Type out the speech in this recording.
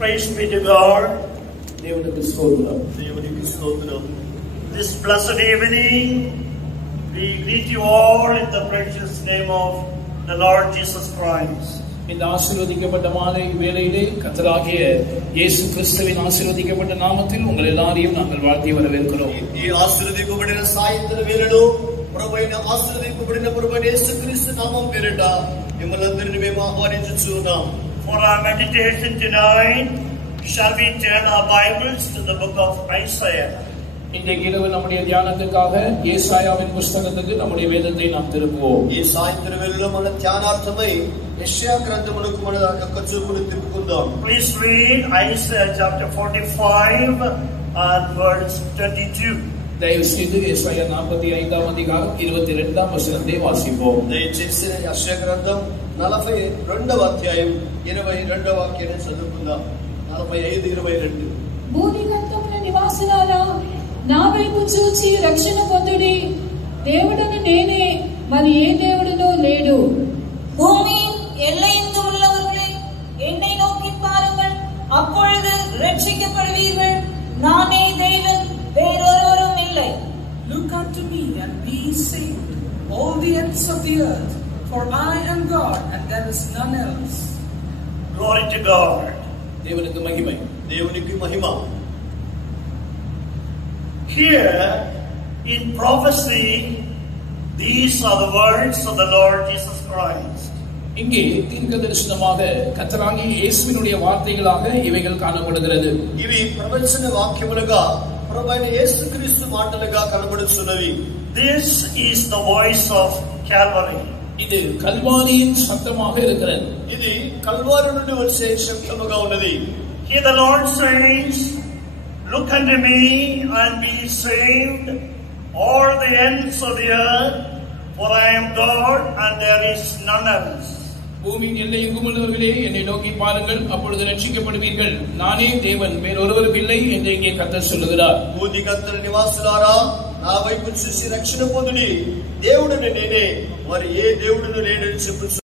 Praise be to God. This blessed evening, we greet you all in the precious name of the Lord Jesus Christ. இந்த ஆசீர்வதிக்கப்பட்ட மாலை வேளையிலே கர்த்தராகிய இயேசு கிறிஸ்துவின் ஆசீர்வதிக்கப்பட்ட நாமத்தில் உங்கள் எல்லாரையும் நாங்கள் வாழ்த்தி வரவேற்கிறோம். ఈ ఆశీర్వదింపబడిన సాయంత్ర వేళలో ప్రభువైన ఆశీర్వదింపబడిన ప్రభువైన యేసు క్రీస్తు నామం పేరిట మిమ్మల్నందరినీ మేము ఆహ్వానించుచున్నాం. For our meditation tonight, shall we turn our Bibles to the book of Isaiah? இன்றைக்கு இரவு நம்முடைய தியானத்துக்காக ஏசாயாவின் புத்தகத்துக்கு நம்முடைய வேதத்தை நாம் திருப்புவோம். ఈ సాయంత్ర వేళలో మన ధ్యానార్థమై యెషయా గ్రంథమునకు మన యొక్క చూపును తిప్పుకుందాం. Please read Isaiah chapter 45 and verse 22. దయவு செய்து ஏசாயா 45 அதிகாரம் 22 வசனத்தை வாசிப்போம். దయచేసి యెషయా గ్రంథం 42వ అధ్యాయం 22వ వాక్యాన్ని చదువుకుందాం. 45:22. భూమిగంతమున నివాసులారా నా వైపు చూచి రక్షణ పొందుడి. దేవుడను నేనే, మరి ఏ దేవుడునూ లేడు. பூமியின் எல்லைந்து உள்ளவர்களே, என்னை நோக்கி பாருங்கள், அப்பொழுது ரட்சிக்கப்படுவீர்கள். நானே தேவன், வேறொருவரும் இல்லை. Look unto me and be saved, all the ends of the earth, for I am God and there is none else. Glory to God. தேவனுக்கு மகிமை. దేవునికి మహిమ. Here in prophecy, these are the words of the Lord Jesus Christ. இங்கே தீர்க்கதரிசனமாக கர்த்தராகிய இயேசுவினுடைய வார்த்தைகளாக இவைகள் காணப்படுகிறது. ఇవి ప్రవచన వాక్యములుగా ప్రభువైన యేసుక్రీస్తు మాటలుగా కనబడుచున్నవి. This is the voice of Calvary. இது கல்வாரியின் சத்தமாக இருக்கிறது. ఇది కల్వారి నుండి వచ్చే శబ్దముగా ఉన్నది. Here the Lord says, look unto me and be saved, all the ends of the earth, for I am God and there is none else. பூமியின் எல்லை எங்கும் உள்ளவர்களே, என்னை நோக்கி பாருங்கள், அப்பொழுது ரட்சிக்கப்படுவீர்கள். நானே தேவன், வேறொருவரும் இல்லை என்று இங்கே கர்த்தர் சொல்லுகிறார். భూదిగంతల నివాసులారా, నా వైపు చూసి రక్షణ పొందుడి. దేవుడును నేనే, మరి ఏ దేవుడును లేడని చెప్పు.